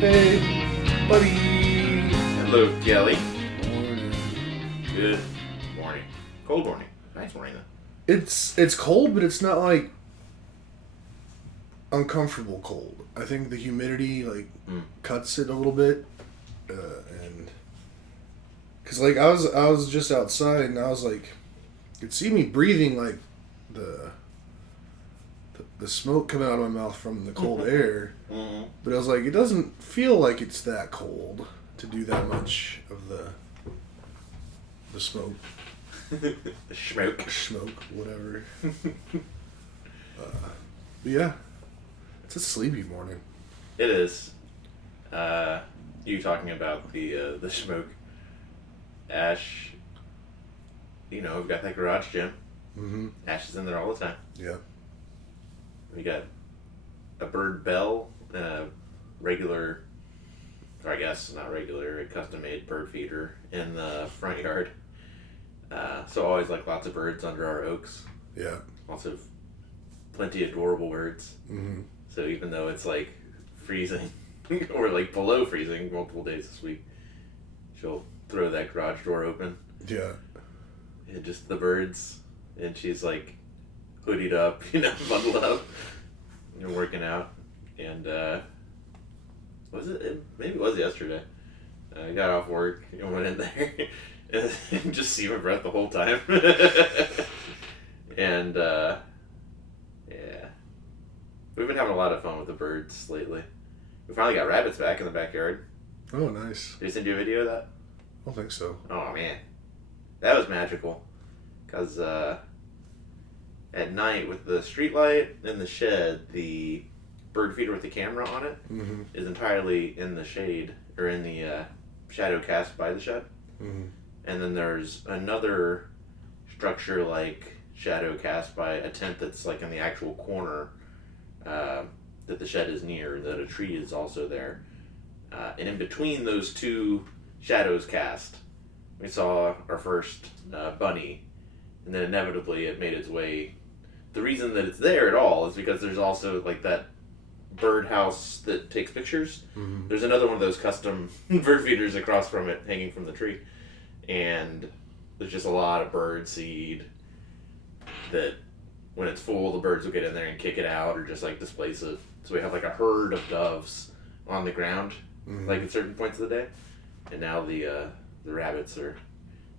Hey, buddy. Hello, Kelly. Morning. Good morning. Cold morning. Nice morning, though. It's cold, but it's not like uncomfortable cold. I think the humidity cuts it a little bit, and because I was just outside and I was like, you could see me breathing like the smoke coming out of my mouth from the cold air, but I was like, it doesn't feel like it's that cold to do that much of the smoke. The Smoke, whatever. But yeah, it's a sleepy morning. It is. You talking about the smoke. Ash, we've got that garage gym. Mm-hmm. Ash is in there all the time. Yeah. We got a bird bell and a regular, or I guess not regular, a custom-made bird feeder in the front yard. So always lots of birds under our oaks. Yeah. Plenty adorable birds. Mm-hmm. So even though it's freezing or below freezing multiple days this week, she'll throw that garage door open. Yeah. And just the birds, and she's hoodied up, bundled up, working out. And maybe it was yesterday. I got off work and went in there and just see my breath the whole time. And yeah, we've been having a lot of fun with the birds lately. We finally got rabbits back in the backyard. Oh, nice. Did I send you a video of that? I don't think so. Oh man, that was magical. Cause at night with the street light in the shed, the bird feeder with the camera on it is entirely in the shade or in the shadow cast by the shed. Mm-hmm. And then there's another structure shadow cast by a tent that's in the actual corner that the shed is near, that a tree is also there. And in between those two shadows cast, we saw our first bunny, and then inevitably it made its way. The reason that it's there at all is because there's also that birdhouse that takes pictures. Mm-hmm. There's another one of those custom bird feeders across from it hanging from the tree. And there's just a lot of bird seed that when it's full, the birds will get in there and kick it out or just displace it. So we have a herd of doves on the ground, at certain points of the day. And now the rabbits are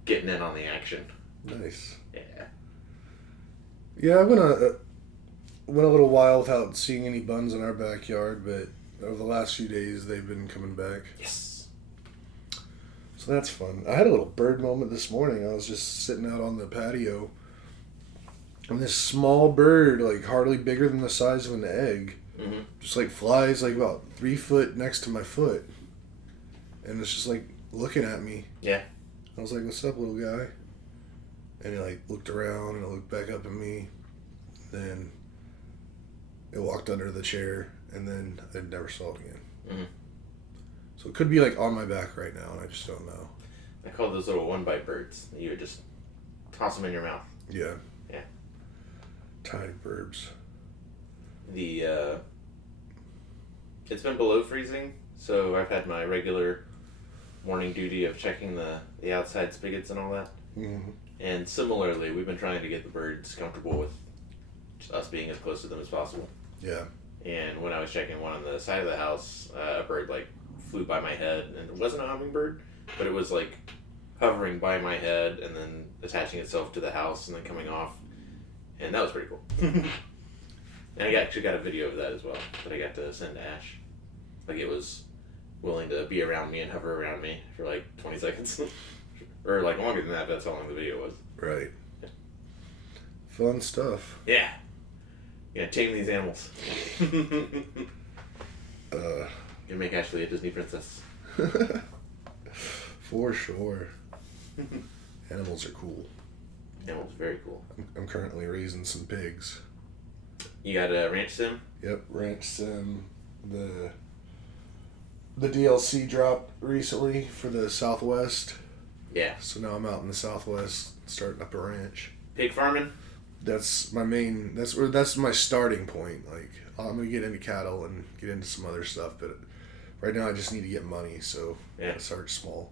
getting in on the action. Nice. Yeah. Yeah, I went a little while without seeing any buns in our backyard, but over the last few days they've been coming back. Yes. So that's fun. I had a little bird moment this morning. I was just sitting out on the patio, and this small bird, hardly bigger than the size of an egg, just flies about 3 foot next to my foot, and it's just looking at me. Yeah. I was like, "What's up, little guy?" And he looked around and it looked back up at me. Then it walked under the chair, and then I never saw it again. Mm-hmm. So it could be on my back right now, and I just don't know. I call those little one-bite birds. You would just toss them in your mouth. Yeah. Yeah. Tide burbs. It's been below freezing, so I've had my regular morning duty of checking the outside spigots and all that. Mm-hmm. And similarly, we've been trying to get the birds comfortable with just us being as close to them as possible. Yeah. And when I was checking one on the side of the house, a bird flew by my head, and it wasn't a hummingbird, but it was hovering by my head and then attaching itself to the house and then coming off, and that was pretty cool. And I actually got a video of that as well that I got to send to Ash. It was willing to be around me and hover around me for 20 seconds. Or longer than that, that's how long the video was. Right. Yeah. Fun stuff. Yeah. Yeah, tame these animals. You make Ashley a Disney princess. For sure. Animals are cool. Animals are very cool. I'm currently raising some pigs. You got a ranch sim? Yep, ranch sim. The DLC dropped recently for the Southwest. Yeah. So now I'm out in the Southwest starting up a ranch. Pig farming? That's my main. That's my starting point. I'm gonna get into cattle and get into some other stuff, but right now I just need to get money, so Yeah. I start small.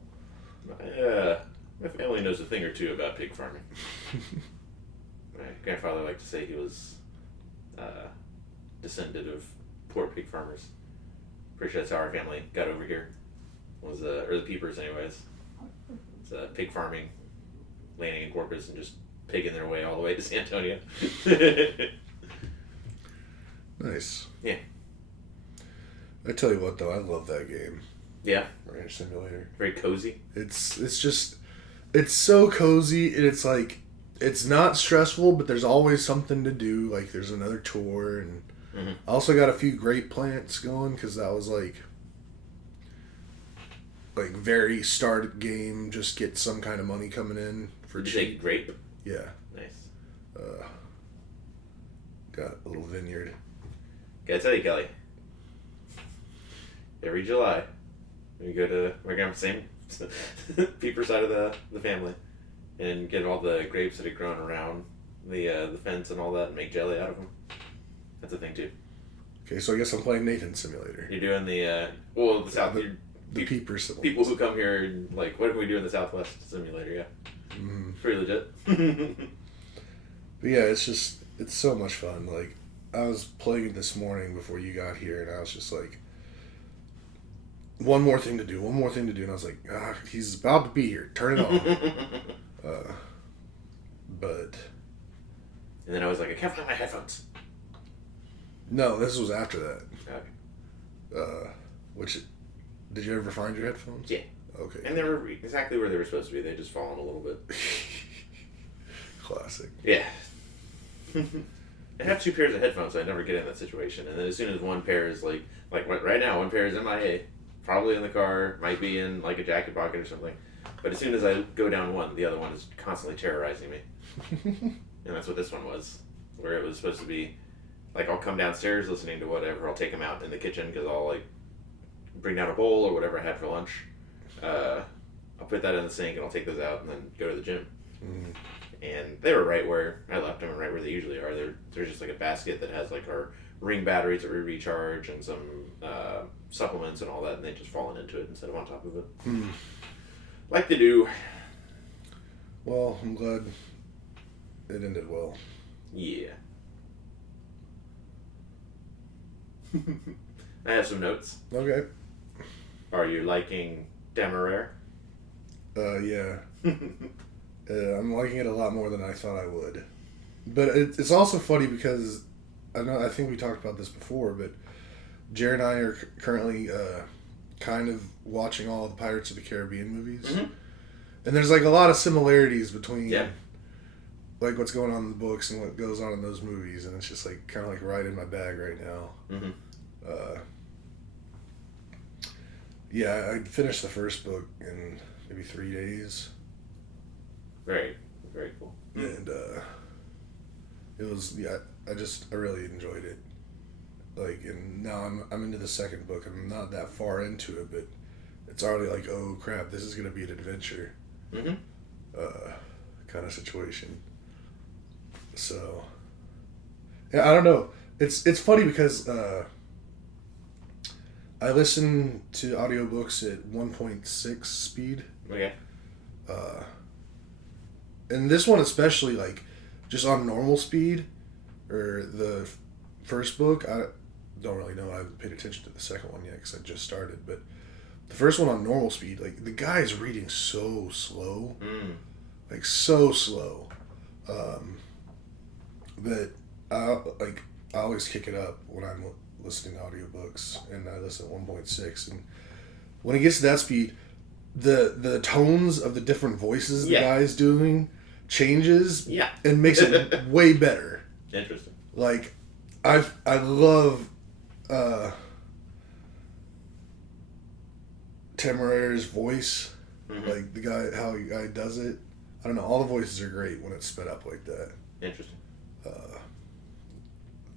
My family knows a thing or two about pig farming. My grandfather liked to say he was descended of poor pig farmers. Pretty sure that's how our family got over here. Was or the Peepers, anyways. It's pig farming, landing in Corpus and just pigging their way all the way to San Antonio. Nice. Yeah. I tell you what, though, I love that game. Yeah. Ranch Simulator. Very cozy. It's just, it's so cozy, and it's like, it's not stressful, but there's always something to do. Like, there's another tour, and I also got a few grape plants going, because that was like very start game, just get some kind of money coming in for Did you say grape? Yeah. Nice. Got a little vineyard. Gotta tell you, Kelly. Every July, we go to my grandma's same Peeper side of the family, and get all the grapes that had grown around the fence and all that, and make jelly out of them. That's a thing too. Okay, so I guess I'm playing Nathan's Simulator. You're doing the South. The Peeper Simulator. People who come here and like, what can we do in the Southwest Simulator? Yeah, pretty legit. But yeah, it's so much fun. Like, I was playing it this morning before you got here, and I was just like, one more thing to do, and I was like, he's about to be here. Turn it on. But. And then I was like, I can't find my headphones. No, this was after that. Okay. Which, did you ever find your headphones? Yeah. Okay. And they were exactly where they were supposed to be. They just fallen a little bit. Classic. Yeah. I have 2 pairs of headphones, so I never get in that situation. And then as soon as one pair is like right now, one pair is MIA, probably in the car, might be in like a jacket pocket or something. But as soon as I go down one, the other one is constantly terrorizing me. And that's what this one was, where it was supposed to be like, I'll come downstairs listening to whatever, I'll take them out in the kitchen because I'll like bring down a bowl or whatever I had for lunch. I'll put that in the sink and I'll take those out and then go to the gym. And they were right where I left them, and right where they usually are. There's just like a basket that has like our ring batteries that we recharge and some supplements and all that, and they've just fallen into it instead of on top of it. Like they do. Well, I'm glad it ended well. Yeah. I have some notes. Okay. Are you liking Demerara? Yeah. I'm liking it a lot more than I thought I would. But it's also funny because I think we talked about this before, but Jared and I are currently kind of watching all the Pirates of the Caribbean movies. And there's like a lot of similarities between like what's going on in the books and what goes on in those movies, and it's just like kind of like right in my bag right now. Yeah, I finished the first book in maybe 3 days. Very, very cool. And it was, I really enjoyed it. Like, and now I'm into the second book. I'm not that far into it, but it's already like, oh crap, this is gonna be an adventure. Kind of situation. So, yeah, I don't know. It's funny because I listen to audiobooks at 1.6 speed. Okay. And this one especially, like, just on normal speed, or the first book, I don't really know. I haven't paid attention to the second one yet because I just started. But the first one on normal speed, like, the guy is reading so slow. Like, so slow. But I always kick it up when I'm listening to audiobooks, and I listen at 1.6. And when it gets to that speed, the tones of the different voices the guy's doing changes and makes it way better. Interesting. Like, I love Temeraire's voice. Like, the guy, how the guy does it. I don't know, all the voices are great when it's sped up like that. Interesting.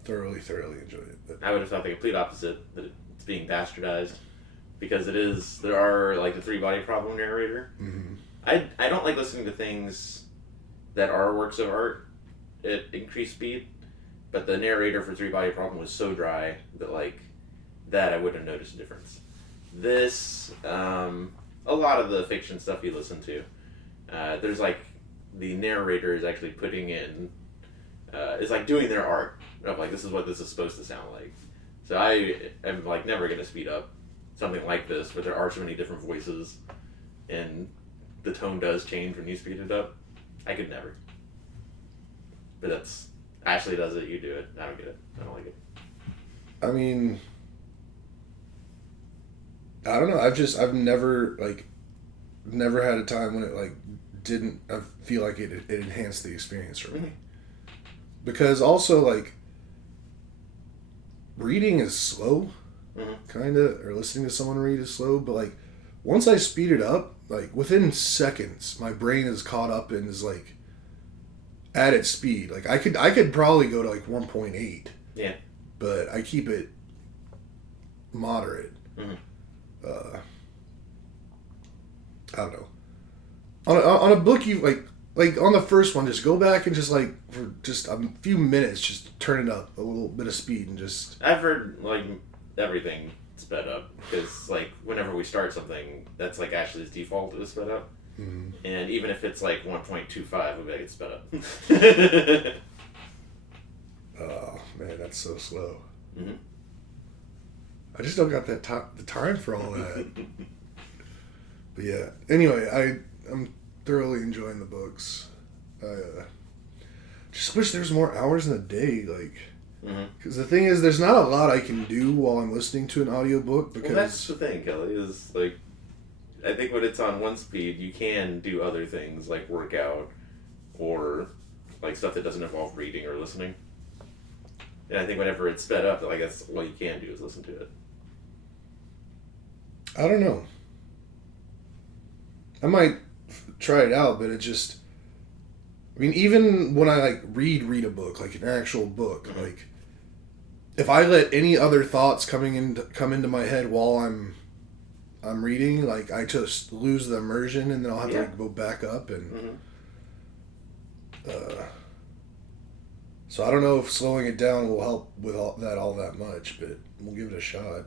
Thoroughly enjoyed it. But I would have thought the complete opposite, that it's being bastardized, because there are like the 3-body problem narrator. I don't like listening to things that are works of art at increased speed, but the narrator for 3-body problem was so dry that like that I wouldn't have noticed a difference. This, a lot of the fiction stuff you listen to, there's like the narrator is actually putting in, is like doing their art of like this is what this is supposed to sound like. So I am like never gonna speed up something like this, but there are so many different voices, and the tone does change when you speed it up. I could never. But that's Ashley does it. You do it. I don't get it. I don't like it. I mean, I don't know. I've never had a time when it like didn't. I feel like it enhanced the experience for me. Mm-hmm. Because also like reading is slow, kind of, or listening to someone read is slow. But like once I speed it up, like within seconds, my brain is caught up and is like at its speed. Like I could probably go to like 1.8. Yeah. But I keep it moderate. Mm-hmm. I don't know. On a book, you like on the first one, just go back and just like for just a few minutes, just turn it up a little bit of speed and just. I've heard like everything sped up because like whenever we start something, that's like Ashley's default is sped up, and even if it's like 1.25, we'll be like it's sped up. Oh man, that's so slow. Mm-hmm. I just don't got the time for all that. But yeah. Anyway, I'm thoroughly enjoying the books. Just wish there's more hours in the day, like. Because the thing is, there's not a lot I can do while I'm listening to an audiobook because... Well, that's the thing, Kelly, is like, I think when it's on one speed, you can do other things like work out or like stuff that doesn't involve reading or listening. And I think whenever it's sped up, like that's all you can do is listen to it. I don't know. I might try it out, but it just... I mean, even when I like read a book, like an actual book, like if I let any other thoughts come into my head while I'm reading, like I just lose the immersion, and then I'll have to like go back up and. So I don't know if slowing it down will help with all that much, but we'll give it a shot.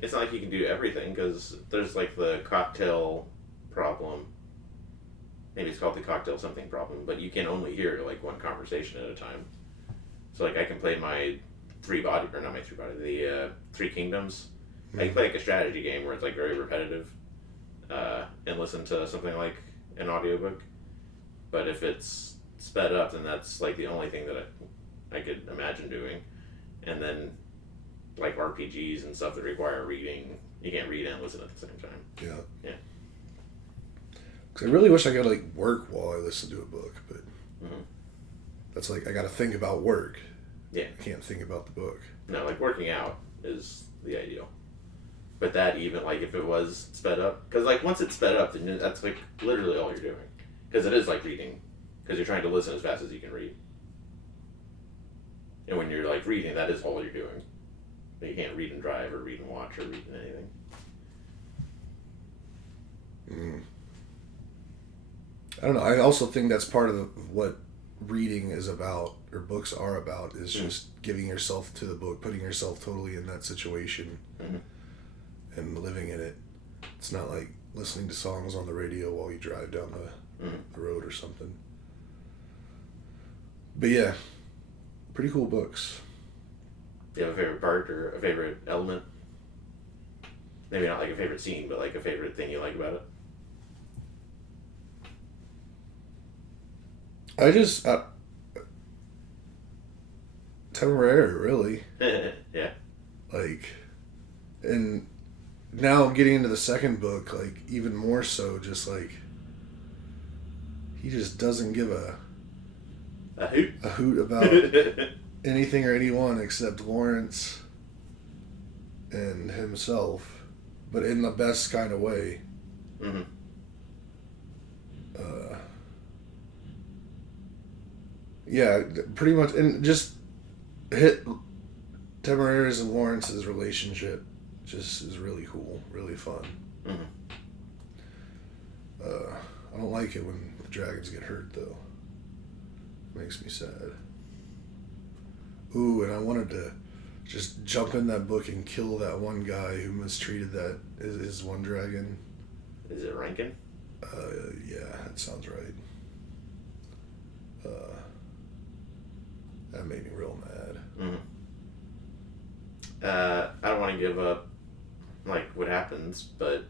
It's not like you can do everything because there's like the cocktail problem. Maybe it's called the cocktail something problem, but you can only hear like one conversation at a time. So like I can play my Three Kingdoms. I can play like a strategy game where it's like very repetitive, and listen to something like an audiobook. But if it's sped up, then that's like the only thing that I could imagine doing. And then like RPGs and stuff that require reading, you can't read and listen at the same time. Yeah. Yeah. I really wish I could like work while I listen to a book, but that's like I got to think about work. Yeah, I can't think about the book. No, like working out is the ideal, but that even like if it was sped up, because like once it's sped up, then that's like literally all you're doing, because it is like reading, because you're trying to listen as fast as you can read, and when you're like reading, that is all you're doing. You can't read and drive or read and watch or read anything. I don't know. I also think that's part of what reading is about, or books are about, is just giving yourself to the book, putting yourself totally in that situation, and living in it. It's not like listening to songs on the radio while you drive down the road or something. But yeah, pretty cool books. Do you have a favorite part or a favorite element? Maybe not like a favorite scene, but like a favorite thing you like about it? I just Temeraire, really. Yeah. Like, and now getting into the second book, like even more so, just like he just doesn't give a hoot about anything or anyone except Lawrence and himself, but in the best kind of way. Yeah, pretty much, and just hit Temeraire's and Lawrence's relationship just is really cool, really fun. I don't like it when the dragons get hurt, though. It makes me sad. Ooh, and I wanted to just jump in that book and kill that one guy who mistreated that his one dragon. Is it Rankin? Yeah, that sounds right. That made me real mad. I don't want to give up like what happens, but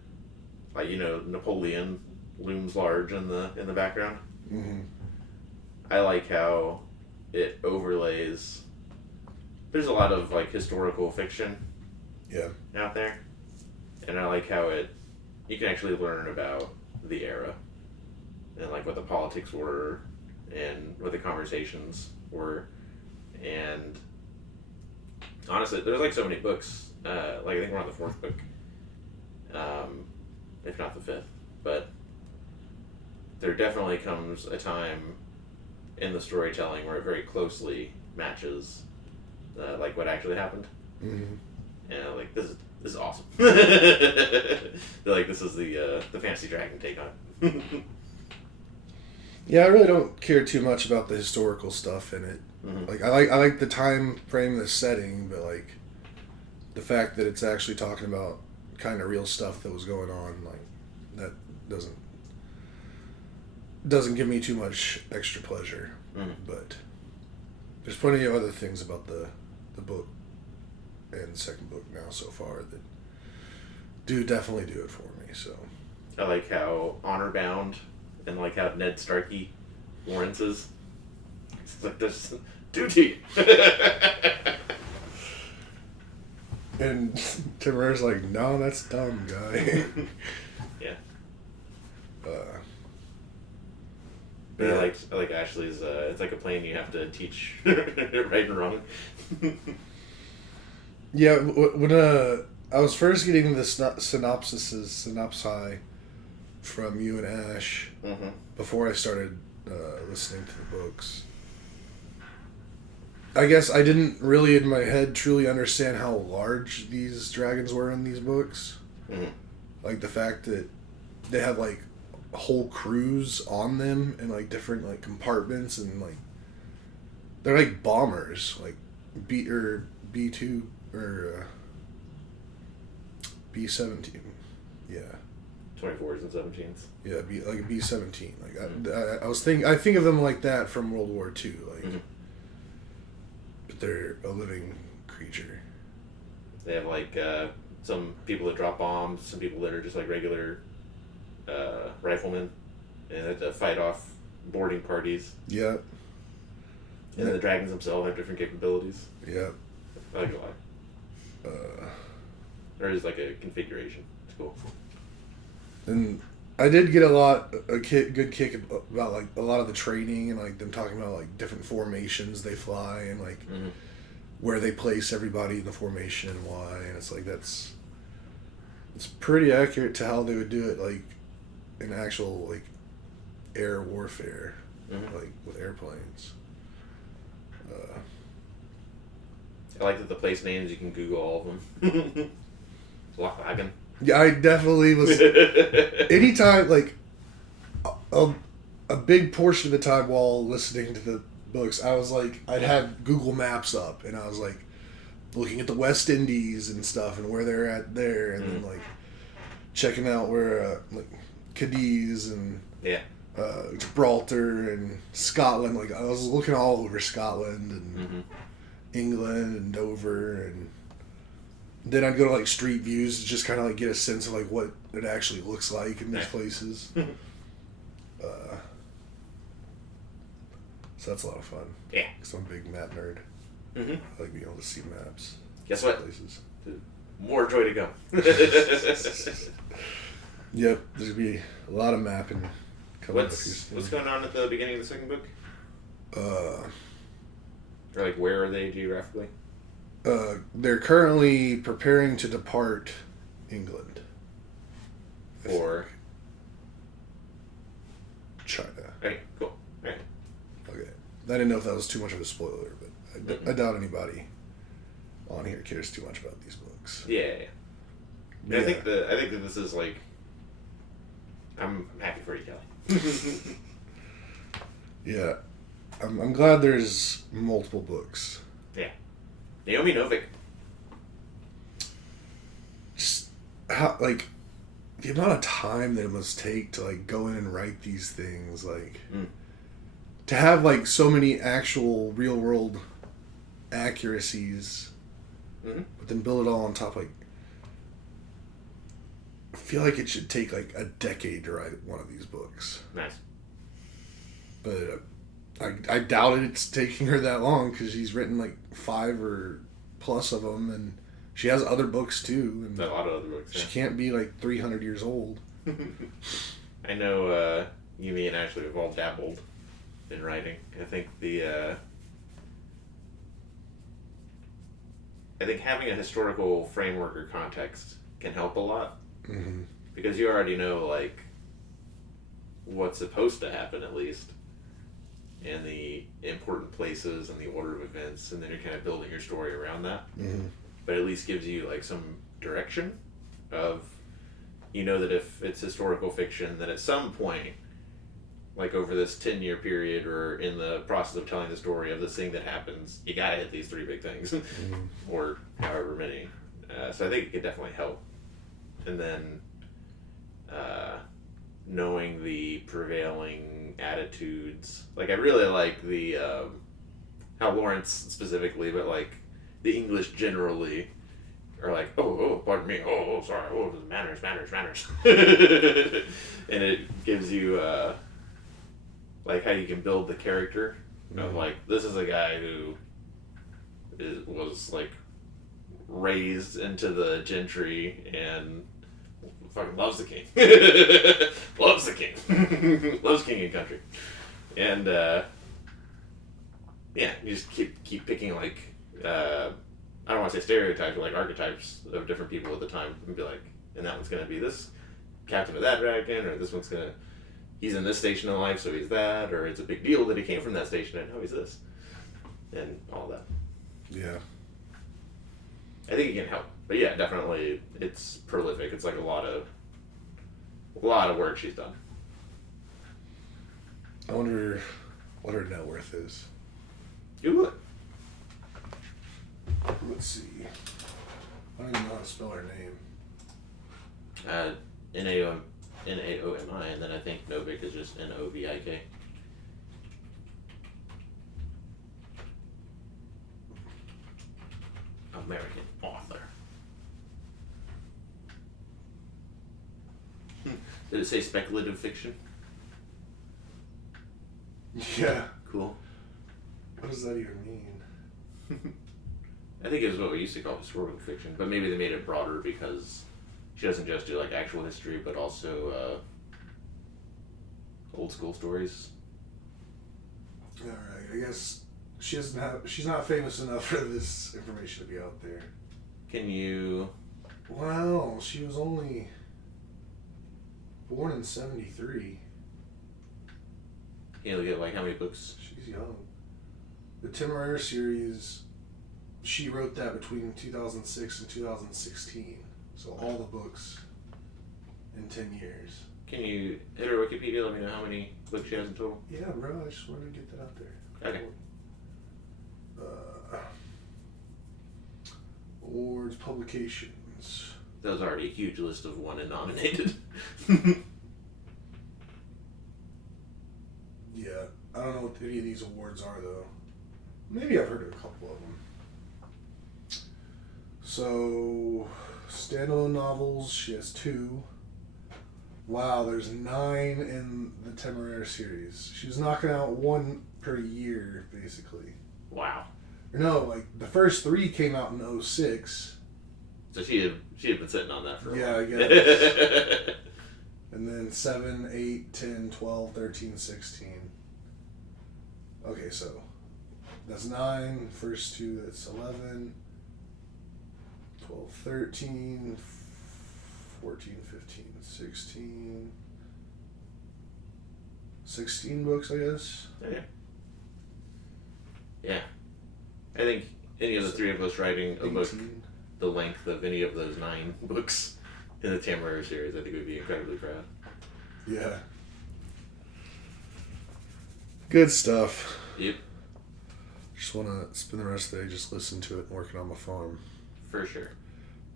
like Napoleon looms large in the background. Mm-hmm. I like how it overlays. There's a lot of like historical fiction, Yeah, out there, and I like how you can actually learn about the era and like what the politics were and what the conversations were, and honestly, there's like so many books. Like I think we're on the 4th book, if not the 5th, but there definitely comes a time in the storytelling where it very closely matches like what actually happened. mm-hmm. And like this is awesome. They're like this is the Fantasy Dragon take on it. Yeah, I really don't care too much about the historical stuff in it. Mm-hmm. Like I like the time frame, the setting, but like the fact that it's actually talking about kind of real stuff that was going on, like that doesn't give me too much extra pleasure. Mm-hmm. But there's plenty of other things about the book and the second book now so far that definitely do it for me. So I like how honor bound and like how Ned Starkey warrants his. It's like this duty. and Timur's like, no, that's dumb, guy. Yeah. Yeah. I like Ashley's. It's like a plane you have to teach right and wrong. Yeah, when I was first getting the synopsi from you and Ash Mm-hmm. before I started listening to the books, I guess I didn't really in my head truly understand how large these dragons were in these books. Mm-hmm. Like the fact that they have like whole crews on them and like different like compartments and like they're like bombers, like B2 or B-17. Yeah. 24s and 17s. Yeah, like a B-17. Like I think of them like that from World War II. Like, Mm-hmm. but they're a living creature. They have like some people that drop bombs, some people that are just like regular riflemen, and they have to fight off boarding parties. Yeah. And then the dragons themselves have different capabilities. Yeah. I like it a lot. There is like a configuration. It's cool. And I did get good kick about like a lot of the training and like them talking about like different formations they fly and like Mm-hmm. where they place everybody in the formation and why, and it's like it's pretty accurate to how they would do it like in actual like air warfare, Mm-hmm. like with airplanes. I like that the place names you can Google all of them. Lochwagen. Yeah, I definitely was. Anytime, like, a big portion of the time while listening to the books, I was like, I'd have Google Maps up, and I was like, looking at the West Indies and stuff, and where they're at there, and then like checking out where like Cadiz and Yeah. Gibraltar and Scotland. Like I was looking all over Scotland and Mm-hmm. England and Dover, and then I'd go to like street views to just kind of like get a sense of like what it actually looks like in these places. So that's a lot of fun. Yeah. Because I'm a big map nerd. Mm-hmm. I like being able to see maps. Guess see what? Places. More joy to go. Yep, there's gonna be a lot of mapping coming up here What's soon. going on at the beginning of the second book? Or like where are they geographically? They're currently preparing to depart England. For China. okay, cool. Alright. Okay. I didn't know if that was too much of a spoiler, but I doubt anybody on here cares too much about these books. Yeah. Yeah. I think that this is like I'm happy for you, Kelly. Yeah. I'm glad there's multiple books. Yeah. Naomi Novik. how, like, the amount of time that it must take to, like, go in and write these things, like, to have, like, so many actual real-world accuracies, but then build it all on top, like, I feel like it should take, like, a decade to write one of these books. Nice. But I doubt it's taking her that long, because she's written, like, 5 or plus of them, and she has other books, too. And a lot of other books, she can't be, like, 300 years old. I know you, me, and Ashley have all dabbled in writing. I think I think having a historical framework or context can help a lot. Mm-hmm. Because you already know, like, what's supposed to happen, at least, and the important places and the order of events, and then you're kind of building your story around that. Mm-hmm. But at least gives you, like, some direction of, you know, that if it's historical fiction, that at some point, like over this 10-year period or in the process of telling the story of this thing that happens, you gotta hit these 3 big things, or however many. So I think it could definitely help. And then knowing the prevailing attitudes, like I really like the how Lawrence specifically, but like the English generally are like, oh, pardon me, oh, sorry, oh, manners, and it gives you like how you can build the character of like, this is a guy who was like raised into the gentry and fucking loves the king. Loves the king. Loves king and country. And yeah, you just keep picking like I don't want to say stereotypes, but like archetypes of different people at the time, and be like, and that one's gonna be this captain of that dragon, or this one's gonna, he's in this station of life, so he's that, or it's a big deal that he came from that station and now he's this, and all that. Yeah. I think it can help, but yeah, definitely it's prolific. It's like a lot of work she's done. I wonder what her net worth is. Google it. Let's see. I don't even know how to spell her name. Naomi, and then I think Novik is just Novik. American author. Did it say speculative fiction? Yeah. Cool. What does that even mean? I think it was what we used to call historical fiction, but maybe they made it broader because she doesn't just do like actual history, but also old school stories. All right, I guess she's not famous enough for this information to be out there. Can you? Well, she was only born in 1973. Can you look at like how many books? She's young. The Temeraire series, she wrote that between 2006 and 2016. So all the books in 10 years. Can you hit her Wikipedia? Let me know how many books she has in total. Yeah, bro. I just wanted to get that out there. Okay. Awards, publications. That was already a huge list of won and nominated. Yeah, I don't know what any of these awards are though. Maybe I've heard of a couple of them. So, standalone novels, she has 2. Wow, there's 9 in the Temeraire series. She was knocking out 1 per year, basically. Wow. Or no, like the first 3 came out in 2006. So she had been sitting on that for a while. Yeah, I guess. And then 7, 8, 10, 12, 13, 16. Okay, so that's 9. First 2, that's 11. 12, 13, 14, 15, 16. 16 books, I guess. Okay. Yeah. I think any of the 3 of us writing a 18. book the length of any of those 9 books in the Temeraire series, I think we'd be incredibly proud. Yeah. Good stuff. Yep. Just want to spend the rest of the day just listening to it and working on my farm. For sure.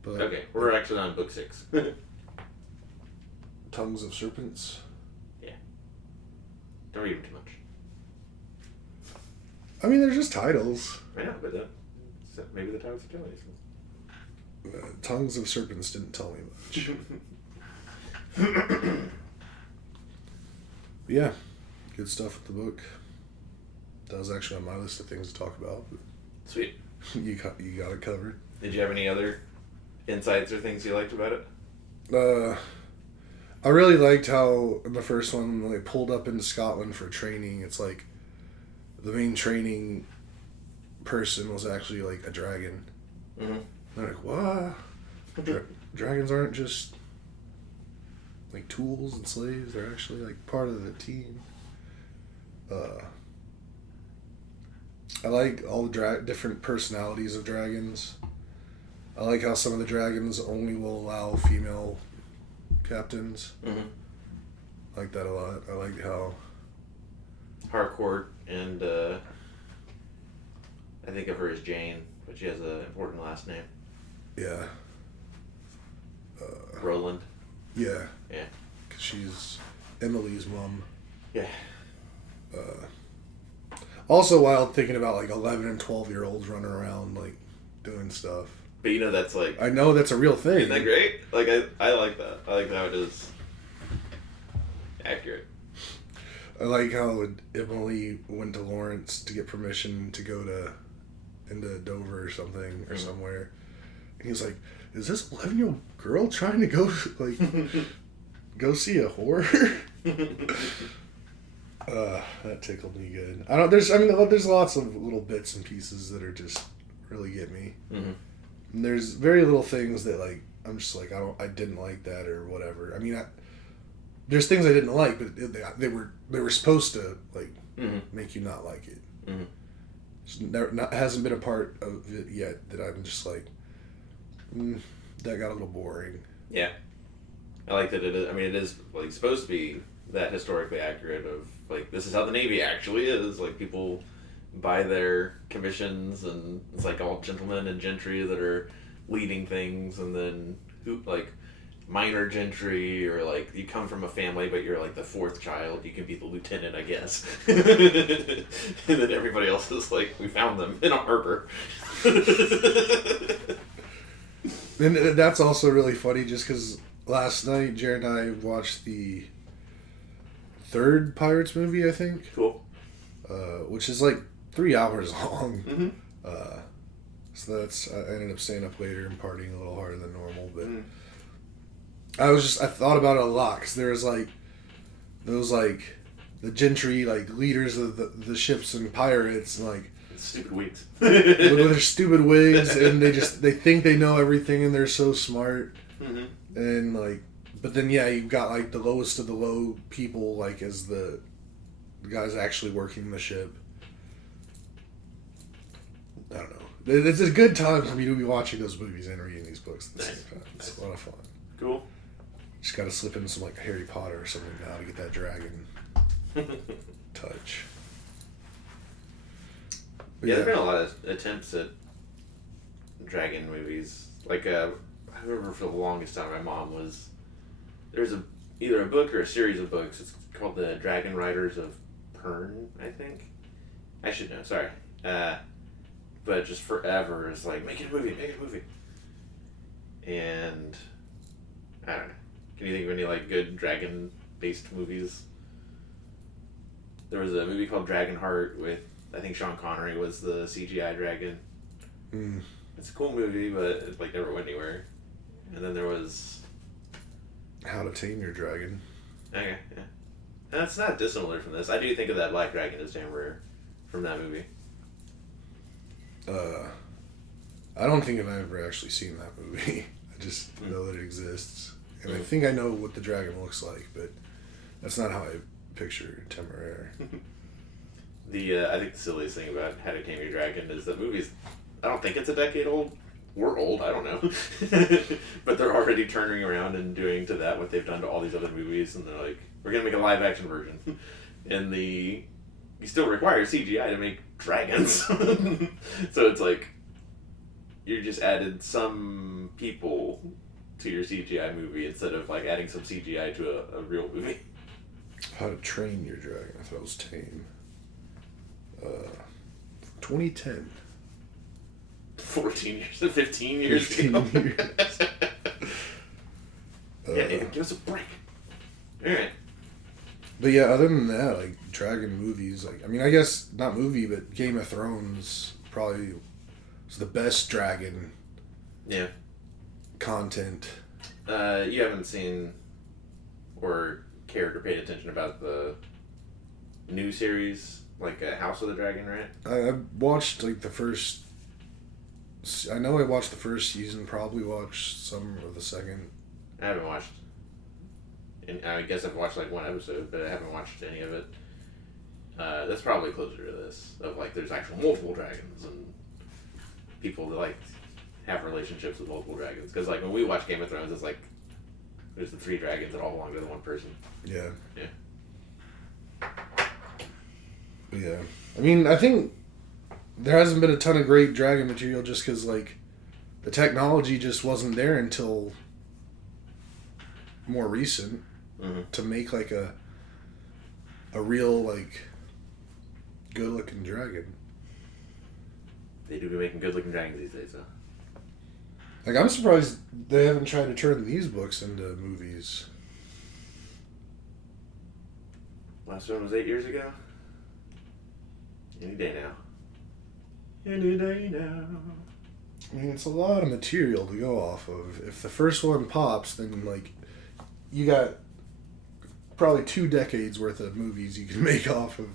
But Okay, we're actually on book 6. Tongues of Serpents. Don't read them too much. I mean, they're just titles. I know, but maybe the titles are telling you Tongues of Serpents didn't tell me much. But yeah, good stuff with the book. That was actually on my list of things to talk about. But Sweet. you got it covered. Did you have any other insights or things you liked about it? I really liked how in the first one when they pulled up into Scotland for training, it's like the main training person was actually like a dragon. Mm-hmm. They're like, what? Dragons aren't just like tools and slaves. They're actually like part of the team. I like all the different personalities of dragons. I like how some of the dragons only will allow female captains. Mm-hmm. I like that a lot. I like how Harcourt and I think of her as Jane, but she has an important last name. yeah. Roland. Yeah. Yeah. 'Cause she's Emily's mom. Yeah. Also wild thinking about like 11 and 12-year-olds running around like doing stuff. But you know that's like... I know that's a real thing. Isn't that great? Like, I like that. I like how it is accurate. I like how Emily went to Lawrence to get permission to go into Dover or something or somewhere. And he was like, is this 11-year-old girl trying to go like go see a horror? That tickled me good. There's lots of little bits and pieces that are just really get me. Mm-hmm. And there's very little things that like I'm just like I didn't like that or whatever. I mean, there's things I didn't like, but they were supposed to like make you not like it. Mm-hmm. Hasn't been a part of it yet that I'm just like that got a little boring. Yeah, I like that it is. I mean, it is like supposed to be that historically accurate of like this is how the Navy actually is. Like people buy their commissions and it's like all gentlemen and gentry that are leading things, and then who like minor gentry or like you come from a family but you're like the fourth child, you can be the lieutenant, I guess. And then everybody else is like, we found them in a harbor. And that's also really funny just because last night Jared and I watched the third Pirates movie, I think. Cool. Which is like 3 hours long. Mm-hmm. So I ended up staying up later and partying a little harder than normal, but I thought about it a lot because there was like those like the gentry like leaders of the ships and pirates and like stupid wigs with their stupid wigs and they think they know everything and they're so smart and like but then yeah you've got like the lowest of the low people like as the guys actually working the ship. I don't know. It's a good time for me to be watching those movies and reading these books at the same time. It's a lot of fun. Cool. Just gotta slip in some like Harry Potter or something now to get that dragon touch. But yeah, there's been a lot of attempts at dragon movies. Like, I remember for the longest time, my mom was... There's either a book or a series of books. It's called The Dragon Riders of Pern, I think. I should know, sorry. But just forever is like, make it a movie. And, I don't know. Can you think of any, like, good dragon-based movies? There was a movie called Dragonheart with, I think Sean Connery was the CGI dragon. It's a cool movie, but it, like, never went anywhere. And then there was... How to Tame Your Dragon. Okay, yeah. That's not dissimilar from this. I do think of that black dragon as damn rare from that movie. I don't think I've ever actually seen that movie. I just know that it exists. And I think I know what the dragon looks like, but that's not how I picture Temeraire. I think the silliest thing about How to Tame Your Dragon is that movies, I don't think it's a decade old. We're old, I don't know. But they're already turning around and doing to that what they've done to all these other movies, and they're like, we're going to make a live action version. And you still require CGI to make dragons. So it's like, you just added some people to your CGI movie instead of like adding some CGI to a real movie. How to Train Your Dragon. I thought it was Tame. 2010. 14 years, 15 years 15 ago. years. Yeah, Nathan, give us a break. Alright. But yeah, other than that, like dragon movies, like I mean, I guess not movie, but Game of Thrones probably was the best dragon Yeah. content. You haven't seen or cared or paid attention about the new series, like House of the Dragon, right? I watched like the first. I know I watched the first season. Probably watched some of the second. I haven't watched. And I guess I've watched like one episode, but I haven't watched any of it. That's probably closer to this. Of like, there's actual multiple dragons and people that like have relationships with multiple dragons. Because like when we watch Game of Thrones, it's like there's the 3 dragons that all belong to the one person. Yeah. Yeah. But yeah. I mean, I think there hasn't been a ton of great dragon material just because like the technology just wasn't there until more recent. Mm-hmm. To make like a real like good looking dragon. They do be making good looking dragons these days, though. Like I'm surprised they haven't tried to turn these books into movies. Last one was 8 years ago. Any day now. Any day now. I mean, it's a lot of material to go off of. If the first one pops, then like you got probably 2 decades worth of movies you can make off of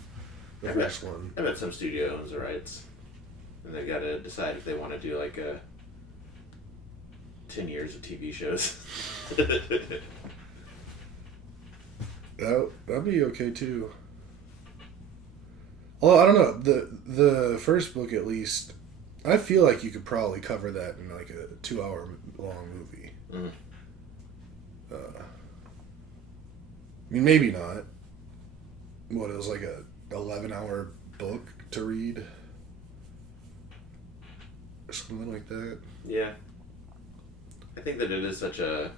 the first one. I bet some studio owns the rights, and they got to decide if they want to do like 10 years of TV shows. That'd be okay too. Well, I don't know. The first book at least, I feel like you could probably cover that in like a 2-hour long movie. Mm. I mean, maybe not. What, it was like a 11-hour book to read? Or something like that. Yeah. I think that it is such a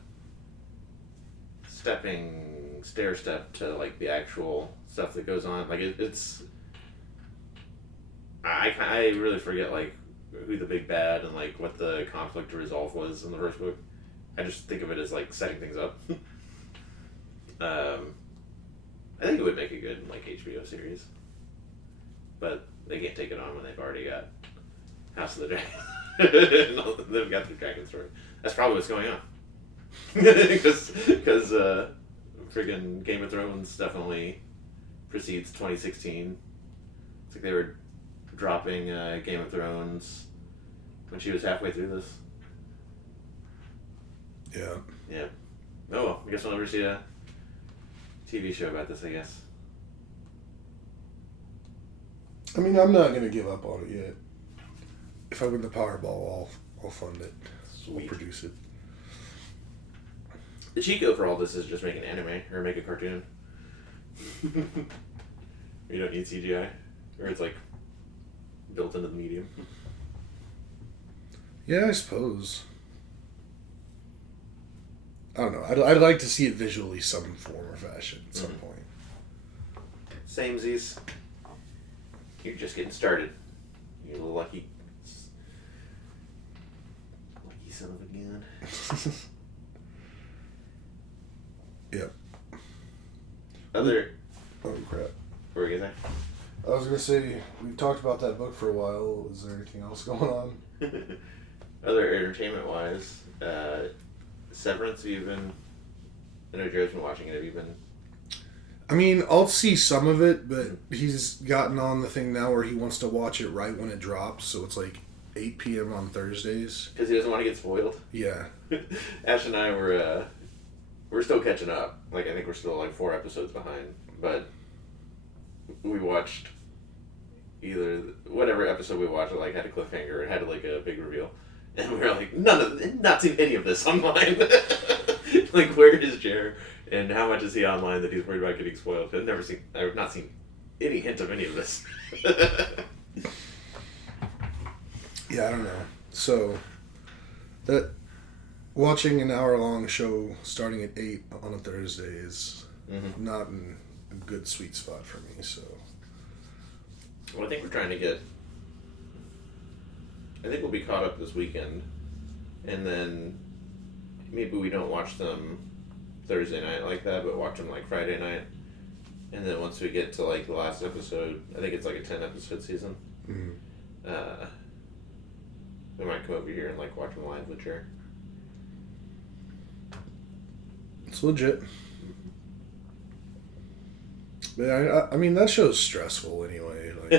stair step to like the actual stuff that goes on. Like it's I really forget like who the big bad and like what the conflict to resolve was in the first book. I just think of it as like setting things up. I think it would make a good like HBO series, but they can't take it on when they've already got House of the Dragon. They've got the Dragon story. That's probably what's going on. Because friggin' Game of Thrones definitely precedes 2016. It's like they were dropping Game of Thrones when she was halfway through this. Yeah. Yeah. Oh well, I guess we'll never see a TV show about this, I guess. I mean, I'm not going to give up on it yet. If I win the Powerball, I'll fund it. Sweet. I'll produce it. The Chico for all this is just make an anime or make a cartoon. You don't need CGI, or it's like built into the medium. Yeah, I suppose. I don't know. I'd like to see it visually some form or fashion at some point. Samesies. You're just getting started. You little lucky son of a gun. Yep. Other. Oh crap. What were you gonna I was gonna say we've talked about that book for a while. Is there anything else going on? say? Other entertainment wise, Severance. Have you been? I know Jared's been watching it. Have you been? I mean, I'll see some of it, but he's gotten on the thing now where he wants to watch it right when it drops, so it's like 8 p.m. on Thursdays. Because he doesn't want to get spoiled. Yeah. Ash and I we're still catching up. Like I think we're still like 4 episodes behind, but we watched either whatever episode we watched. It like had a cliffhanger. It had like a big reveal, and we were like, not seen any of this online. Like, where is Jer, and how much is he online that he's worried about getting spoiled? I've not seen any hint of any of this. Yeah, I don't know. So that watching an hour-long show starting at 8 on a Thursday is not in a good sweet spot for me. So, well, I think we're trying to get. I think we'll be caught up this weekend, and then maybe we don't watch them Thursday night like that, but watch them like Friday night, and then once we get to like the last episode, I think it's like a 10-episode season. We might come over here and like watch them live with Jer. it's legit. But I mean, that show's stressful anyway. Like,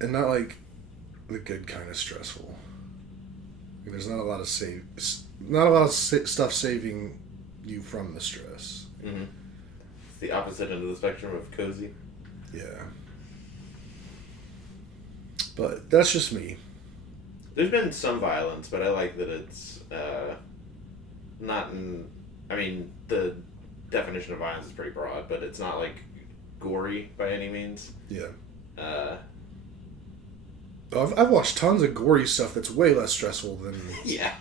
and not like the good kind of stressful. Like, there's not a lot of stuff saving you from the stress. It's the opposite end of the spectrum of cozy. Yeah. But that's just me. There's been some violence, but I like that it's not in. I mean, the definition of violence is pretty broad, but it's not like gory by any means. Yeah. Uh, I've watched tons of gory stuff that's way less stressful than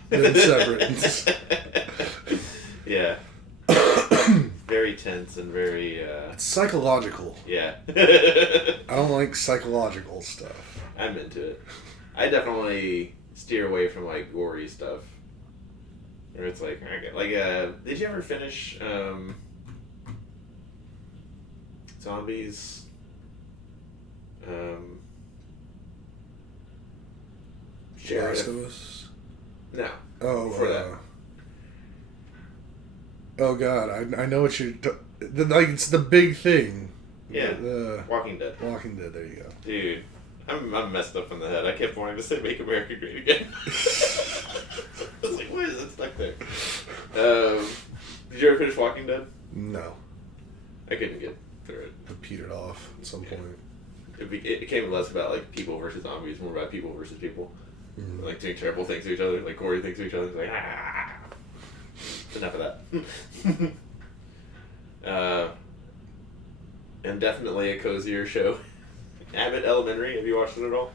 than Severance. Yeah. Very tense and very. It's psychological. Yeah. I don't like psychological stuff. I'm into it. I definitely steer away from like gory stuff. Or it's like, did you ever finish Zombies? Last of Us? No. Oh, Before that. Oh God, I know what you're. Like it's the big thing. Yeah. The Walking Dead. Walking Dead. There you go. Dude, I'm messed up in the head. I kept wanting to say "Make America Great Again." I was like, why is it stuck there? Did you ever finish Walking Dead? No. I couldn't get through it. I petered off at some point. It became less about like people versus zombies, more about people versus people. Mm-hmm. Like doing terrible things to each other, like gory things to each other. It's like, ah. Enough of that. And definitely a cozier show. Abbott Elementary. Have you watched it at all?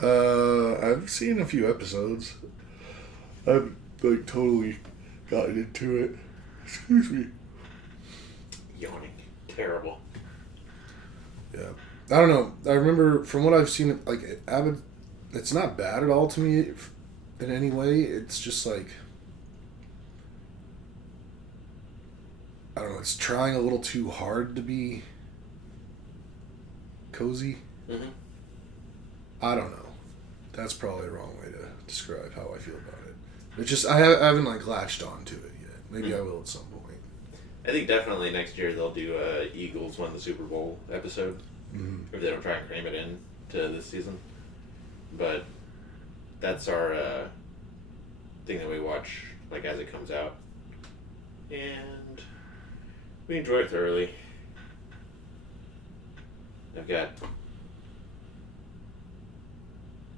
I've seen a few episodes. I've like totally gotten into it. Excuse me. Yawning. Terrible. Yeah. I don't know. I remember from what I've seen, like Abbott, it's not bad at all to me in any way. It's just like, I don't know, it's trying a little too hard to be cozy. Mm-hmm. I don't know. That's probably the wrong way to describe how I feel about it. It's just, I haven't like latched onto it yet. Maybe I will at some point. I think definitely next year they'll do Eagles won the Super Bowl episode. Mm-hmm. If they don't try and cram it in to this season. But that's our thing that we watch like as it comes out. And we enjoy it thoroughly. I've got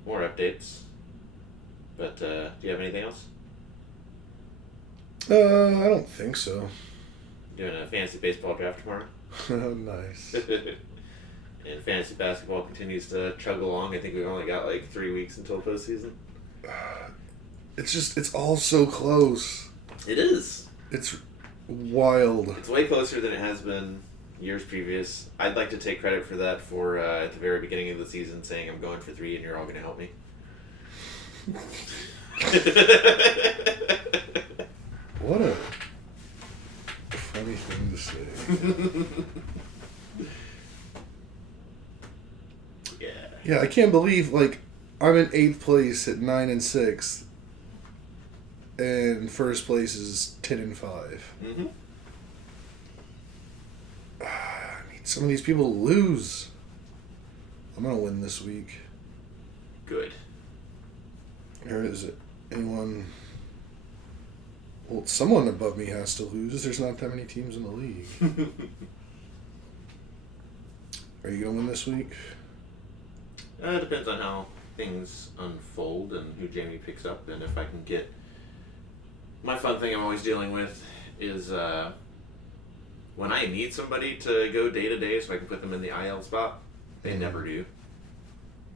more updates. But do you have anything else? I don't think so. Doing a fantasy baseball draft tomorrow. Nice. And fantasy basketball continues to chug along. I think we've only got like 3 weeks until postseason. It's all so close. It is. It's wild. It's way closer than it has been years previous. I'd like to take credit for that for at the very beginning of the season saying I'm going for 3 and you're all going to help me. What a funny thing to say. Yeah. Yeah, I can't believe like I'm in 8th place at 9-6, and first place is 10-5. Mm-hmm. I need some of these people to lose. I'm gonna win this week. Good. Or is it anyone? Well, someone above me has to lose. There's not that many teams in the league. Are you gonna win this week? It depends on how things unfold and who Jamie picks up, and if I can get. My fun thing I'm always dealing with is when I need somebody to go day to day so I can put them in the IL spot, they never do.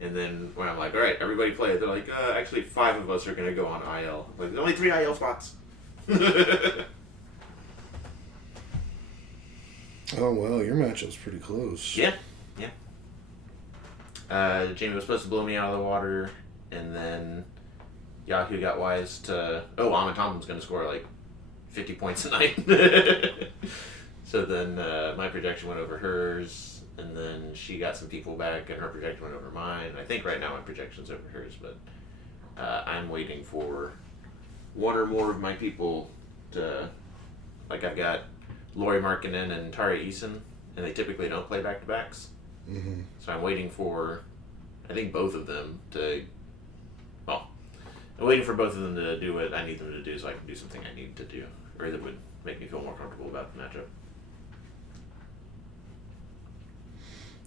And then when I'm like, all right, everybody play, they're like, actually 5 of us are going to go on IL. I'm like, there's only 3 IL spots. Oh, well, your matchup's pretty close. Yeah. Jamie was supposed to blow me out of the water, and then Yahoo got wise to, Amma Thompson's going to score like 50 points a night. So then my projection went over hers, and then she got some people back, and her projection went over mine. I think right now my projection's over hers, but I'm waiting for one or more of my people to, like I've got Lori Markkinen and Tara Eason, and they typically don't play back-to-backs. Mm-hmm. So I'm waiting for, I think, both of them to, I'm waiting for both of them to do what I need them to do so I can do something I need to do, or that would make me feel more comfortable about the matchup.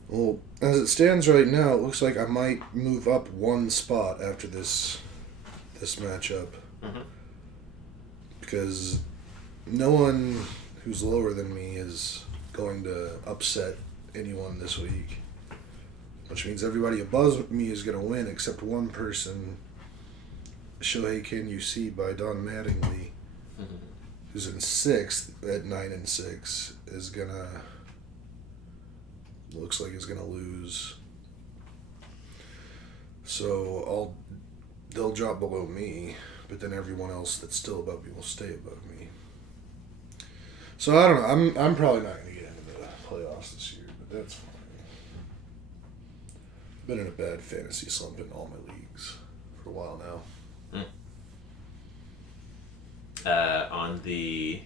Well, as it stands right now, it looks like I might move up 1 spot after this matchup. Mm-hmm. Because no one who's lower than me is going to upset anyone this week. Which means everybody above me is going to win except one person, Shohei Can You See by Don Mattingly, who's in 6th at 9-6, is going to... looks like he's going to lose. So they'll drop below me, but then everyone else that's still above me will stay above me. So I don't know. I'm probably not going to get into the playoffs this year, but that's fine. Been in a bad fantasy slump in all my leagues for a while now. On the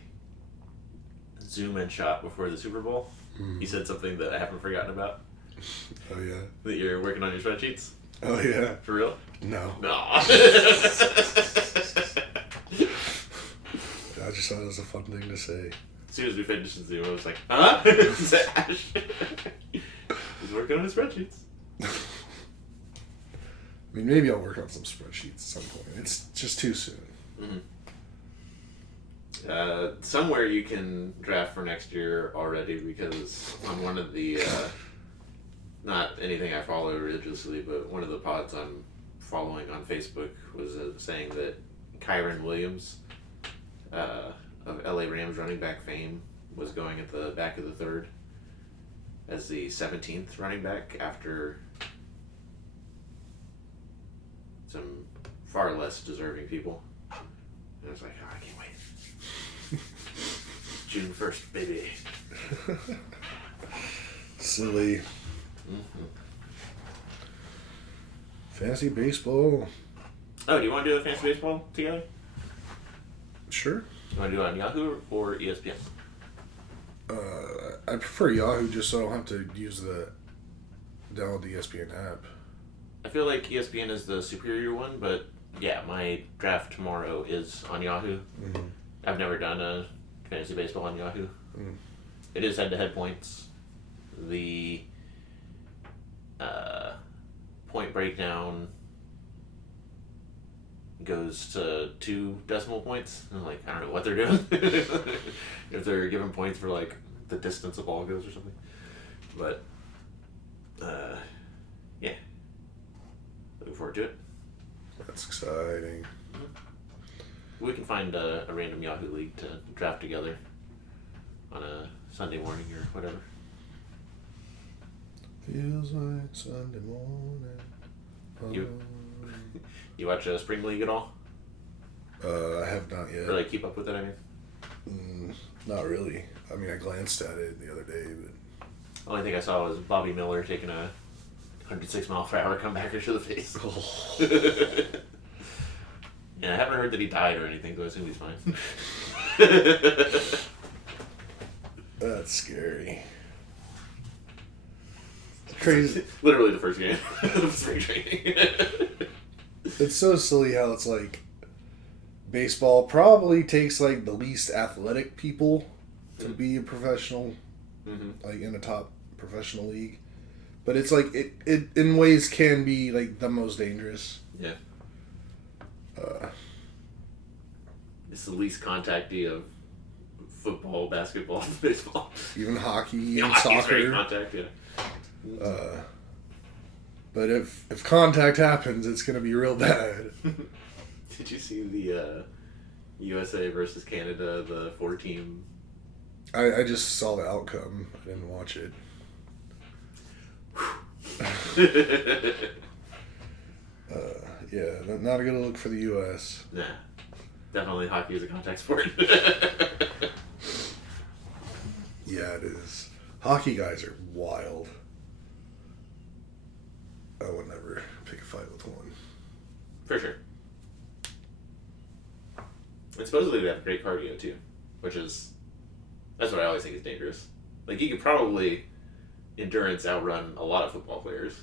Zoom and shot before the Super Bowl, you said something that I haven't forgotten about. Oh yeah. That you're working on your spreadsheets? Oh yeah. For real? No. No. I just thought it was a fun thing to say. As soon as we finished the Zoom, I was like, huh? Ash. He's working on his spreadsheets. I mean, maybe I'll work on some spreadsheets at some point. It's just too soon. Mm-hmm. Somewhere you can draft for next year already, because on one of the, not anything I follow religiously, but one of the pods I'm following on Facebook was saying that Kyron Williams, of LA Rams running back fame, was going at the back of the 3rd as the 17th running back after some far less deserving people. And I was like, I can't wait. June 1st, baby. Silly. Mm-hmm. Fantasy baseball. Oh, do you want to do a fantasy baseball together? Sure. You want to do it on Yahoo or ESPN? I prefer Yahoo just so I don't have to download the ESPN app. I feel like ESPN is the superior one, but yeah, my draft tomorrow is on Yahoo. Mm-hmm. I've never done a fantasy baseball on Yahoo. Mm. It is head-to-head points. The point breakdown goes to 2 decimal points. I'm like, I don't know what they're doing. If they're giving points for like the distance a ball goes or something. But yeah, looking forward to it. That's exciting. We can find a random Yahoo league to draft together on a Sunday morning or whatever. Feels like Sunday morning. You watch Spring League at all? I have not yet. Or like keep up with it, I mean? Not really. I mean, I glanced at it the other day, but... The only thing I saw was Bobby Miller taking a 106-mile-per-hour comebacker to the face. Yeah, I haven't heard that he died or anything, so I assume he's fine. That's scary. It's crazy. Literally the first game of spring training. It's so silly how it's like baseball probably takes like the least athletic people to be a professional, like in a top professional league. But it's like it in ways can be like the most dangerous. Yeah. It's the least contacty of football, basketball, baseball. Even hockey and Hockey's soccer. very contact, yeah. But if contact happens, it's going to be real bad. Did you see the USA versus Canada, the 4-team? I just saw the outcome. I didn't watch it. Yeah, not a good look for the U.S. Nah. Definitely hockey is a contact sport. Yeah, it is. Hockey guys are wild. I would never pick a fight with one. For sure. And supposedly they have great cardio too, that's what I always think is dangerous. Like, you could probably endurance outrun a lot of football players.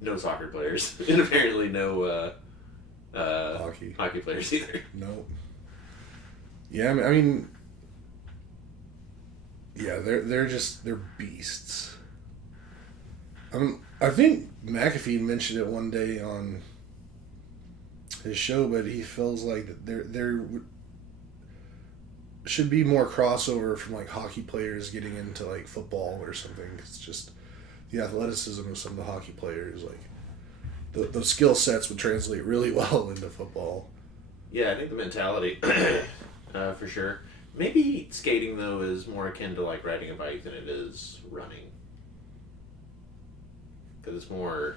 No soccer players. And apparently no hockey players either. No. Yeah, I mean yeah, they're beasts. I think McAfee mentioned it one day on his show, but he feels like there should be more crossover from like hockey players getting into like football or something. It's just the athleticism of some of the hockey players, like the skill sets would translate really well into football. Yeah, I think the mentality, for sure. Maybe skating though is more akin to like riding a bike than it is running, because it's more.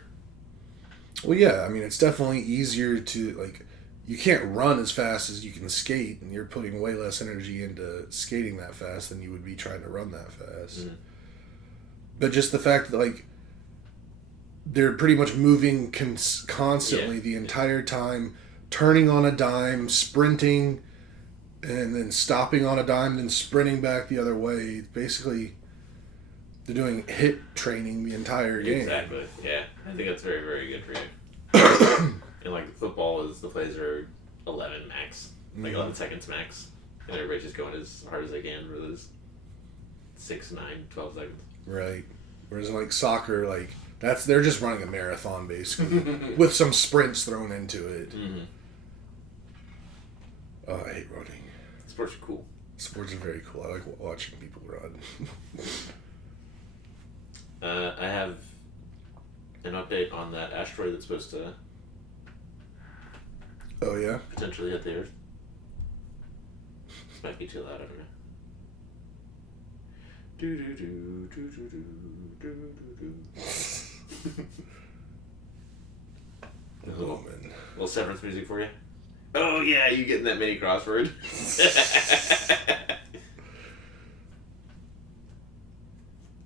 Well, yeah, I mean, it's definitely easier to, like, you can't run as fast as you can skate, and you're putting way less energy into skating that fast than you would be trying to run that fast. Mm-hmm. But just the fact that, like, they're pretty much moving constantly the entire time, turning on a dime, sprinting, and then stopping on a dime, then sprinting back the other way. Basically, they're doing hit training the entire game. Exactly. Yeah, I think that's very, very good for you. And like football is the plays are 11 max, like 11 seconds max, and everybody's just going as hard as they can for those 6, 9, 12 seconds. Right. Whereas like soccer, like they're just running a marathon basically with some sprints thrown into it. Mm-hmm. Oh, I hate running. Sports are cool. Sports are very cool. I like watching people run. I have an update on that asteroid that's supposed to. Oh yeah. Potentially hit the Earth. This might be too loud. I don't know. Do do do do do do do do. Little Severance music for you. Oh yeah, you getting that mini crossword?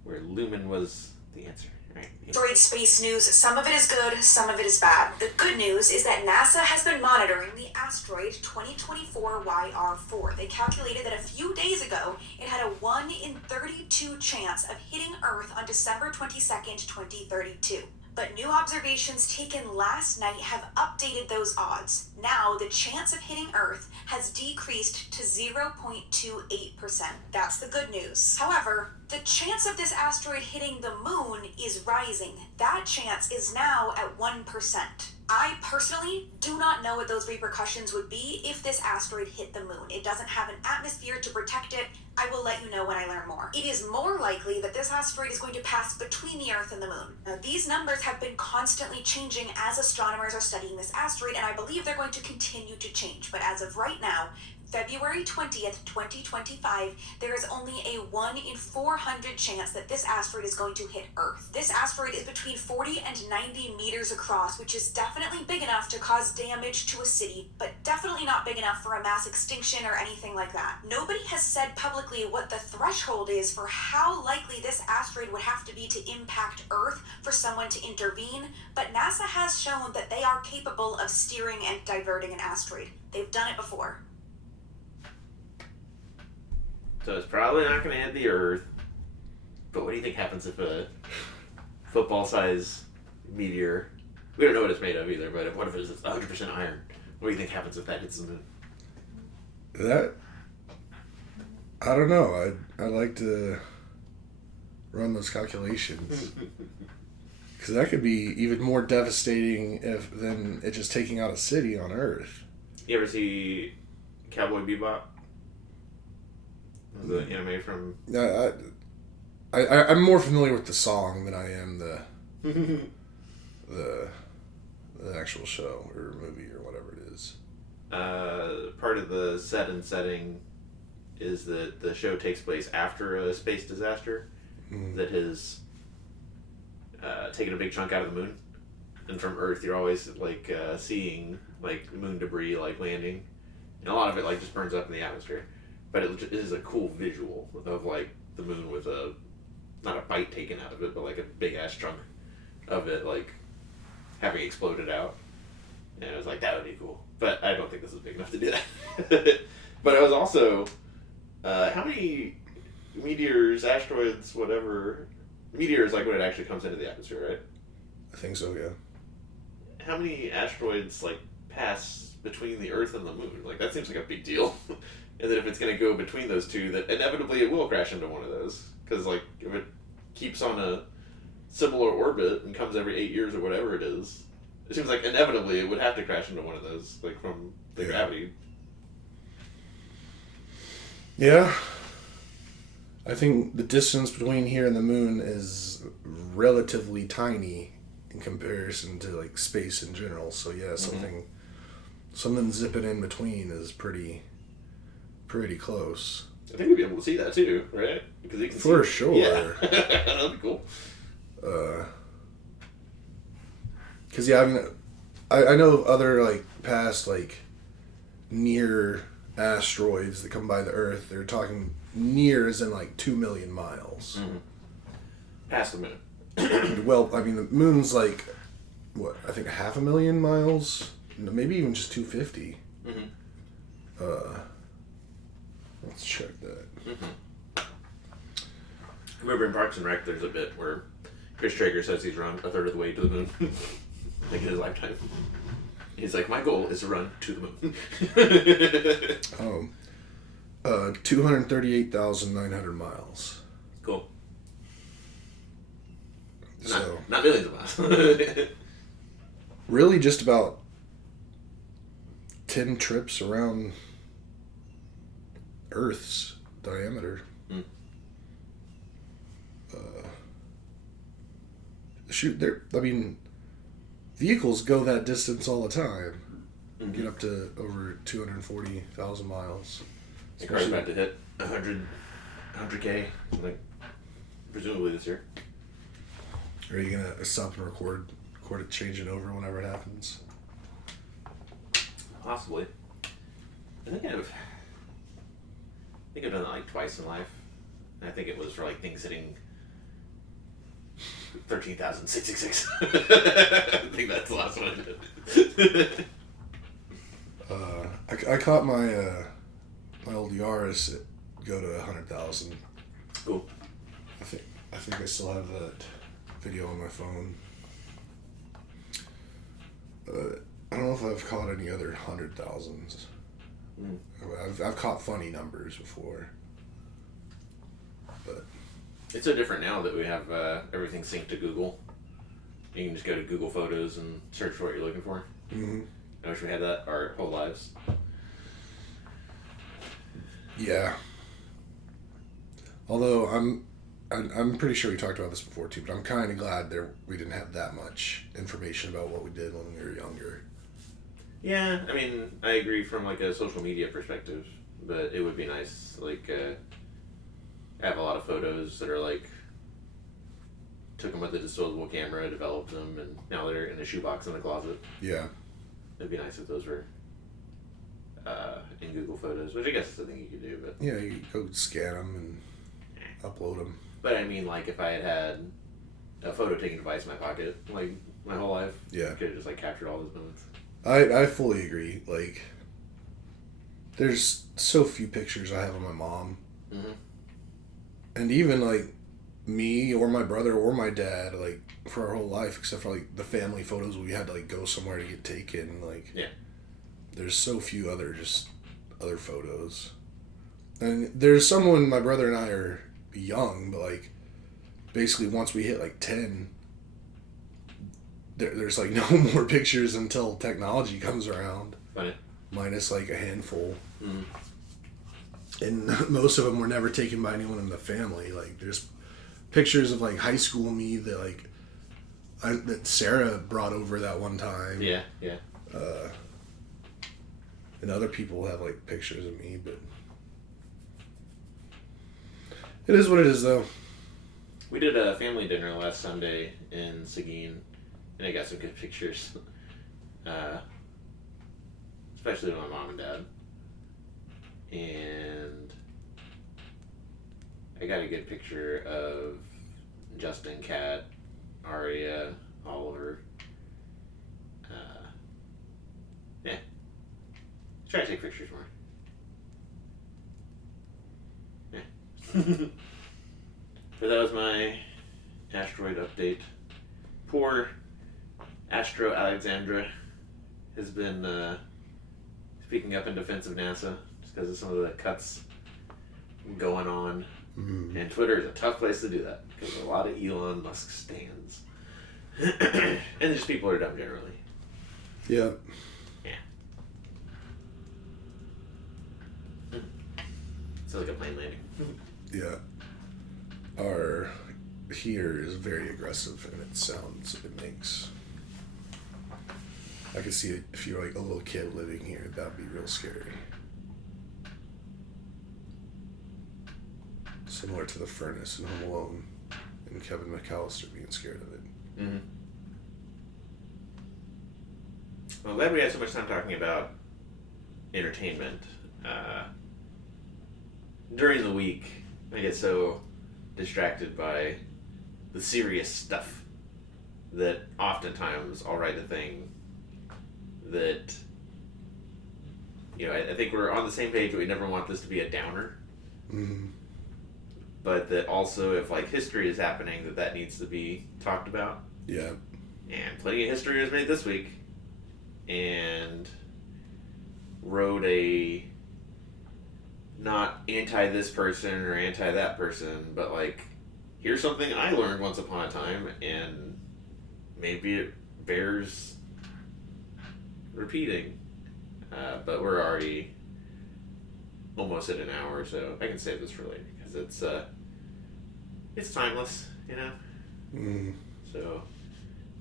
Where Lumen was the answer. Right. Asteroid space news. Some of it is good, some of it is bad. The good news is that NASA has been monitoring the asteroid 2024 YR4. They calculated that a few days ago, it had a 1 in 32 chance of hitting Earth on December 22nd, 2032. But new observations taken last night have updated those odds. Now, the chance of hitting Earth has decreased to 0.28%. That's the good news. However, the chance of this asteroid hitting the moon is rising. That chance is now at 1%. I personally do not know what those repercussions would be if this asteroid hit the moon. It doesn't have an atmosphere to protect it. I will let you know when I learn more. It is more likely that this asteroid is going to pass between the Earth and the moon. Now, these numbers have been constantly changing as astronomers are studying this asteroid, and I believe they're going to continue to change. But as of right now, February 20th, 2025, there is only a 1 in 400 chance that this asteroid is going to hit Earth. This asteroid is between 40 and 90 meters across, which is definitely big enough to cause damage to a city, but definitely not big enough for a mass extinction or anything like that. Nobody has said publicly what the threshold is for how likely this asteroid would have to be to impact Earth for someone to intervene, but NASA has shown that they are capable of steering and diverting an asteroid. They've done it before. So it's probably not going to hit the Earth. But what do you think happens if a football-sized meteor... We don't know what it's made of either, but what if it's 100% iron? What do you think happens if that hits the moon? That... I don't know. I'd like to run those calculations. Because that could be even more devastating than it just taking out a city on Earth. You ever see Cowboy Bebop? The anime from... I'm more familiar with the song than I am the the actual show or movie or whatever it is? Part of the set and setting is that the show takes place after a space disaster that has taken a big chunk out of the moon, and from Earth you're always like seeing like moon debris like landing, and a lot of it like just burns up in the atmosphere, but it is a cool visual of like the moon with a not a bite taken out of it, but like a big ass chunk of it like having exploded out, and I was like, that would be cool, but I don't think this is big enough to do that. But I was also how many meteors, asteroids, whatever, meteor is like when it actually comes into the atmosphere, right? I think so, yeah. How many asteroids like pass between the Earth and the Moon? Like that seems like a big deal. And then if it's going to go between those two, that inevitably it will crash into one of those, because like if it keeps on a similar orbit and comes every 8 years or whatever it is, it seems like inevitably it would have to crash into one of those, like from the gravity. Yeah. I think the distance between here and the moon is relatively tiny in comparison to like space in general. So yeah, something zipping in between is pretty close. I think we'd be able to see that too, right? Because you can for sure. Yeah. That'd be cool. Because yeah, I mean, I know of other like past like near asteroids that come by the Earth. They're talking near as in like 2 million miles. Mm-hmm. Past the moon. Well, I mean the moon's like what, I think 500,000 miles, maybe even just 250. Mm-hmm. Let's check that. Mm-hmm. Remember in Parks and Rec, there's a bit where Chris Traeger says he's run a third of the way to the moon, like in his lifetime. He's like, my goal is to run to the moon. 238,900 miles. Cool. So not millions of miles. Really, just about 10 trips around Earth's diameter. Mm. Shoot, I mean, vehicles go that distance all the time. Mm-hmm. Get up to over 240,000 miles. The car's about to hit 100K, like presumably this year. Are you gonna stop and record it changing over whenever it happens? Possibly. I think I've done it like twice in life. And I think it was for like things hitting 13,666. I think that's the last one I did. I caught my old Yaris go to 100,000. Cool. I think I still have that video on my phone. I don't know if I've caught any other 100,000s. I've caught funny numbers before, but it's so different now that we have everything synced to Google. You can just go to Google Photos and search for what you're looking for. Mm-hmm. I wish we had that our whole lives. Yeah. Although I'm pretty sure we talked about this before too, but I'm kind of glad we didn't have that much information about what we did when we were younger. Yeah, I mean, I agree from like a social media perspective, but it would be nice, like, I have a lot of photos that are like, took them with a disposable camera, developed them, and now they're in a shoebox in the closet. Yeah. It'd be nice if those were in Google Photos, which I guess is the thing you could do, but... Yeah, you go scan them and upload them. But I mean, like, if I had a photo-taking device in my pocket, like, my whole life, yeah, I could have just, like, captured all those moments. I fully agree. Like, there's so few pictures I have of my mom. Mm-hmm. And even, like, me or my brother or my dad, like, for our whole life, except for, like, the family photos we had to, like, go somewhere to get taken, like... Yeah. There's so few other photos. And there's some when my brother and I are young, but, like, basically once we hit, like, 10... There's like no more pictures until technology comes around. Funny. Minus like a handful. Mm. And most of them were never taken by anyone in the family. Like there's pictures of like high school me that like that Sarah brought over that one time. Yeah. And other people have like pictures of me, but it is what it is, though. We did a family dinner last Sunday in Seguin, and I got some good pictures. Especially with my mom and dad. And I got a good picture of Justin, Kat, Aria, Oliver. Yeah. Try to take pictures more. Yeah. But that was my asteroid update. Poor Astro Alexandra has been speaking up in defense of NASA just because of some of the cuts going on. Mm. And Twitter is a tough place to do that because a lot of Elon Musk stands. And just people are dumb generally. Yeah. Sounds like a plane landing. Yeah. Our heater is very aggressive and it sounds, it makes. I could see it if you're like a little kid living here, that'd be real scary. Similar to the furnace in Home Alone and Kevin McAllister being scared of it. Mm-hmm. Well, I'm glad we had so much time talking about entertainment. During the week, I get so distracted by the serious stuff that oftentimes I'll write a thing that, you know, I think we're on the same page, but we never want this to be a downer. Mm-hmm. But that also, if like history is happening, that needs to be talked about. Yeah. And plenty of history was made this week. And wrote a not anti this person or anti that person, but like, here's something I learned once upon a time, and maybe it bears repeating. But we're already almost at an hour, so I can save this for later because it's timeless, you know. Mm. So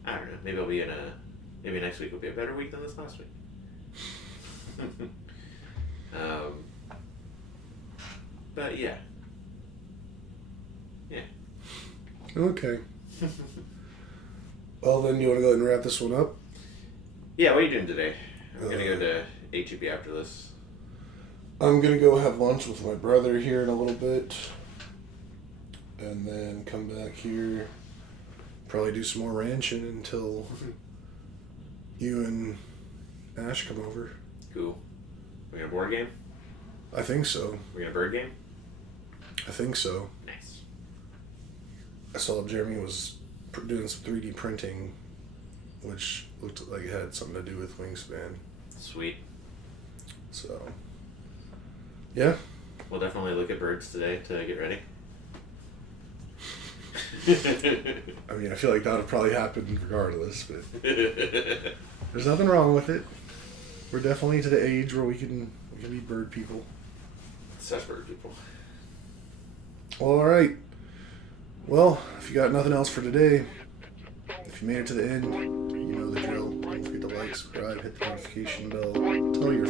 I don't know. Maybe I'll be maybe next week will be a better week than this last week. But yeah. Okay. Well, then you want to go ahead and wrap this one up? Yeah, what are you doing today? I'm going to go to HEB after this. I'm going to go have lunch with my brother here in a little bit. And then come back here. Probably do some more ranching until you and Ash come over. Cool. We got a board game? I think so. We got a bird game? I think so. Nice. I saw Jeremy was doing some 3D printing, which looked like it had something to do with Wingspan. Sweet. So, yeah. We'll definitely look at birds today to get ready. I mean, I feel like that would probably happen regardless, but there's nothing wrong with it. We're definitely to the age where we can be bird people. Such bird people. Well, all right. Well, if you got nothing else for today, if you made it to the end, you know the drill. Don't forget to like, subscribe, hit the notification bell, tell your